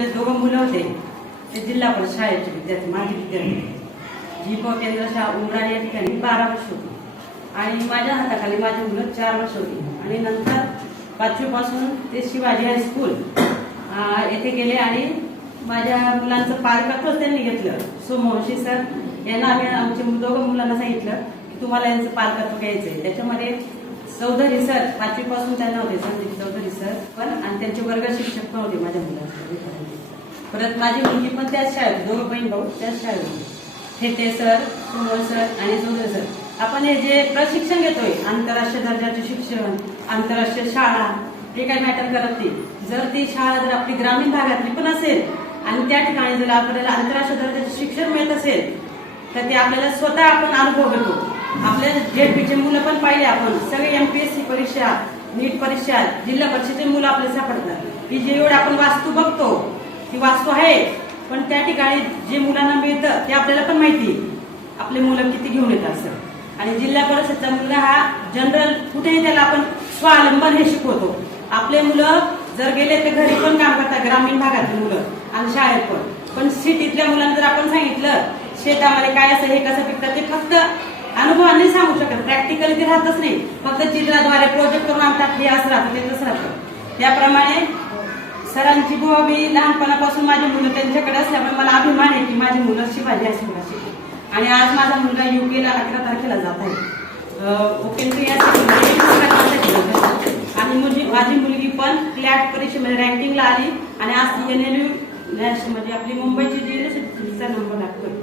दोघं मुलं होते. ते जिल्हा परिषद शाळेचे विद्यार्थी माझे विद्यार्थी. जी केंद्र शाळा उमराणी या ठिकाणी बारा वर्ष होती. आणि माझ्या हाताखाली माझी मुलं चार वर्ष होती. आणि नंतर पाचवीपासून ते शिवाजी हायस्कूल येथे गेले आणि माझ्या मुलांचं पालकत्वच त्यांनी घेतलं. सोमवंशी सर यांना आम्ही आमच्या दोघं मुलांना सांगितलं की तुम्हाला यांचं पालकत्व घ्यायचं आहे त्याच्यामध्ये चौधरी सर पाचवी पासून त्यांना होते संदीप म्हणजे चौधरी सर. पण आणि त्यांचे वर्ग शिक्षक पण होते माझ्या मुलांसाठी परत माझी मुलगी पण त्याच शाळेत दोन बहीण भाऊ त्याच शाळेत होते. थेटे सर सुमोल सर आणि चौधरी सर. आपण हे जे प्रशिक्षण घेतोय आंतरराष्ट्रीय दर्जाचे शिक्षण आंतरराष्ट्रीय शाळा हे काही मॅटर करत नाही. जर ती शाळा जर आपली ग्रामीण भागातली पण असेल आणि त्या ठिकाणी जर आपल्याला आंतरराष्ट्रीय दर्जाचे शिक्षण मिळत असेल तर ते आपल्याला स्वतः आपण अनुभव घेतो. आपल्या जेडपीचे मुलं पण पाहिले आपण. सगळे एमपीएससी परीक्षा नीट परीक्षा जिल्हा परिषदेचे मुलं आपले सापडतात. ही जे एवढं आपण वास्तू बघतो ती वास्तू आहे. पण त्या ठिकाणी जे मुलांना मिळतं ते आपल्याला पण माहिती आपले मुलं किती घेऊन येतात सर. आणि जिल्हा परिषदचा मुलगा हा जनरल कुठेही त्याला आपण स्वावलंबन हे शिकवतो. आपले मुलं जर गेले तर घरी पण काम करतात ग्रामीण भागातली मुलं आणि शाळेत पण. पण सिटीतल्या मुलांना जर आपण सांगितलं शेतामध्ये काय असं हे कसं पिकतात ते फक्त अनुभवाने सांगू शकत प्रॅक्टिकली ते राहतच नाही. फक्त चित्राद्वारे प्रोजेक्ट करून आणतात हे असं राहतं ते तसं राहतं. त्याप्रमाणे सरांची बुवा मी लहानपणापासून माझी मुलं त्यांच्याकडे असल्यामुळे मला अभिमान आहे की माझी मुलं शिवाजी हायस्कूलला शिकली. आणि आज माझा मुलगा युकेला अकरा तारखेला जात आहे. ओपन आणि मुलगी माझी मुलगी पण क्लॅट परीक्षेमध्ये रँकिंगला आली. आणि आज एन एल यू म्हणजे आपली मुंबईची जी नंबर लागतोय.